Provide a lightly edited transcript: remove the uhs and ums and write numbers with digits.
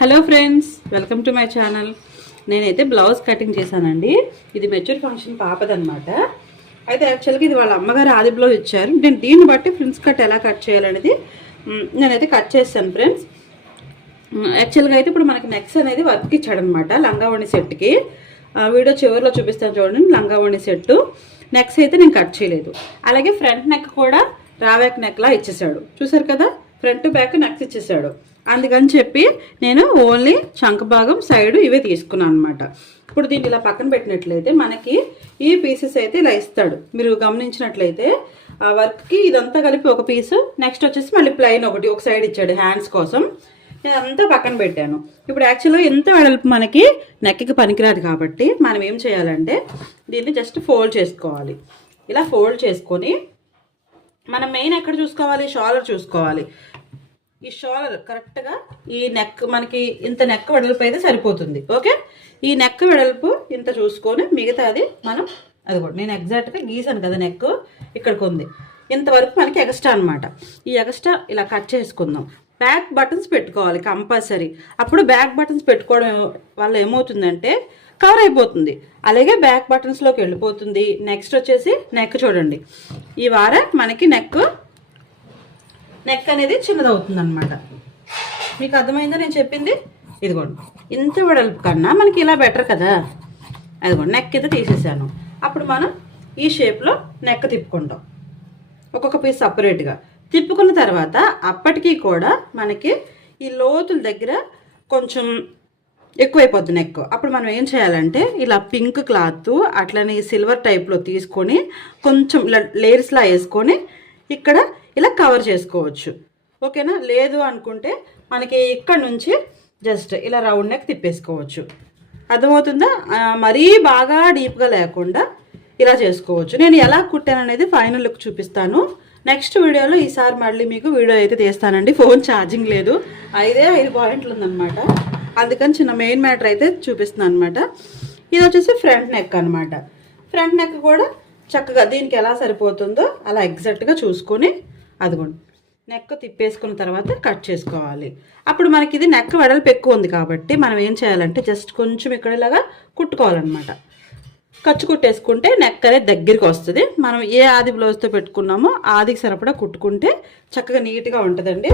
Hello friends, welcome to my channel. నేనైతే blouse cutting చేశానండి. ఇది మెచ్యూర్ ఫంక్షన్ పాపదనమాట. అయితే యాక్చువల్గా ఇది వాళ్ళ అమ్మగారు ఆది బ్లౌజ్ ఇచ్చారు. నేను దీన్ని బట్టి ఫ్రిన్స్ కట్ ఎలా కట్ చేయాలనేది నేనైతే కట్ చేస్తాను ఫ్రెండ్స్. యాక్చువల్గా అయితే ఇప్పుడు మనకి నెక్స్ అనేది వర్క్ ఇచ్చాడనమాట లంగావణి సెట్కి. వీడియో చివరిలో చూపిస్తాను చూడండి. లంగావణి సెట్టు నెక్స్ అయితే నేను కట్ చేయలేదు. అలాగే ఫ్రంట్ నెక్ కూడా రావ్యాక్ నెక్లా ఇచ్చేసాడు, చూసారు కదా. ఫ్రంట్ బ్యాక్ నెక్స్ ఇచ్చేసాడు. అందుకని చెప్పి నేను ఓన్లీ చంక భాగం సైడ్ ఇవే తీసుకున్నాను అనమాట. ఇప్పుడు దీన్ని ఇలా పక్కన పెట్టినట్లయితే మనకి ఈ పీసెస్ అయితే ఇలా ఇస్తాడు. మీరు గమనించినట్లయితే ఆ వర్క్కి ఇదంతా కలిపి ఒక పీసు, నెక్స్ట్ వచ్చేసి మళ్ళీ ప్లెయిన్ ఒక సైడ్ ఇచ్చాడు హ్యాండ్స్ కోసం. నేను అంతా పక్కన పెట్టాను. ఇప్పుడు యాక్చువల్గా ఎంత వెడల్పు మనకి నెక్కి పనికిరాదు కాబట్టి మనం ఏం చేయాలంటే దీన్ని జస్ట్ ఫోల్డ్ చేసుకోవాలి. ఇలా ఫోల్డ్ చేసుకొని మనం మెయిన్ ఎక్కడ చూసుకోవాలి, షోల్డర్ చూసుకోవాలి. ఈ షోల్డర్ కరెక్ట్గా ఈ నెక్ మనకి ఇంత నెక్ వెడల్పు అయితే సరిపోతుంది. ఓకే, ఈ నెక్ వెడల్పు ఇంత చూసుకొని మిగతాది మనం అది కూడా నేను ఎగ్జాక్ట్గా గీసాను కదా, నెక్ ఇక్కడికి ఉంది, ఇంతవరకు మనకి ఎక్స్ట్రా అనమాట. ఈ ఎక్స్ట్రా ఇలా కట్ చేసుకుందాం. బ్యాక్ బటన్స్ పెట్టుకోవాలి కంపల్సరీ. అప్పుడు బ్యాక్ బటన్స్ పెట్టుకోవడం వల్ల ఏమవుతుందంటే కవర్ అయిపోతుంది, అలాగే బ్యాక్ బటన్స్లోకి వెళ్ళిపోతుంది. నెక్స్ట్ వచ్చేసి నెక్ చూడండి, ఈ వారం మనకి నెక్ అనేది చిన్నదవుతుంది అనమాట. మీకు అర్థమైందా నేను చెప్పింది? ఇదిగోండి, ఇంత వెడల్పు కన్నా మనకి ఇలా బెటర్ కదా. అదిగోండి, నెక్ అయితే తీసేసాను. అప్పుడు మనం ఈ షేప్లో నెక్ తిప్పుకుంటాం, ఒక్కొక్క పీస్ సపరేట్గా తిప్పుకున్న తర్వాత అప్పటికీ కూడా మనకి ఈ లోతుల దగ్గర కొంచెం ఎక్కువైపోద్ది నెక్. అప్పుడు మనం ఏం చేయాలంటే ఇలా పింక్ క్లాత్ అట్లనే సిల్వర్ టైప్లో తీసుకొని కొంచెం ఇలా లేయర్స్లా వేసుకొని ఇక్కడ ఇలా కవర్ చేసుకోవచ్చు. ఓకేనా? లేదు అనుకుంటే మనకి ఇక్కడ నుంచి జస్ట్ ఇలా రౌండ్ నెక్ తిప్పేసుకోవచ్చు. అర్థమవుతుందా? మరీ బాగా డీప్గా లేకుండా ఇలా చేసుకోవచ్చు. నేను ఎలా కుట్టాను అనేది ఫైనల్ లుక్ చూపిస్తాను నెక్స్ట్ వీడియోలో. ఈసారి మళ్ళీ మీకు వీడియో అయితే తీస్తానండి. ఫోన్ ఛార్జింగ్ లేదు, 5 పాయింట్లు ఉందన్నమాట. అందుకని చిన్న మెయిన్ మ్యాటర్ అయితే చూపిస్తున్నాను అనమాట. ఇది వచ్చేసి ఫ్రంట్ నెక్ అనమాట. ఫ్రంట్ నెక్ కూడా చక్కగా దీనికి ఎలా సరిపోతుందో అలా ఎగ్జాక్ట్గా చూసుకొని అదిగోండి నెక్ తిప్పేసుకున్న తర్వాత కట్ చేసుకోవాలి. అప్పుడు మనకి ఇది నెక్ వెడల్పు ఎక్కువ ఉంది కాబట్టి మనం ఏం చేయాలంటే జస్ట్ కొంచెం ఇక్కడ ఇలాగా కుట్టుకోవాలన్నమాట. ఖర్చు కుట్టేసుకుంటే నెక్ అనేది దగ్గరికి వస్తుంది. మనం ఏ ఆది బ్లౌజ్తో పెట్టుకున్నామో ఆదికి సరిపడా కుట్టుకుంటే చక్కగా నీట్గా ఉంటుందండి.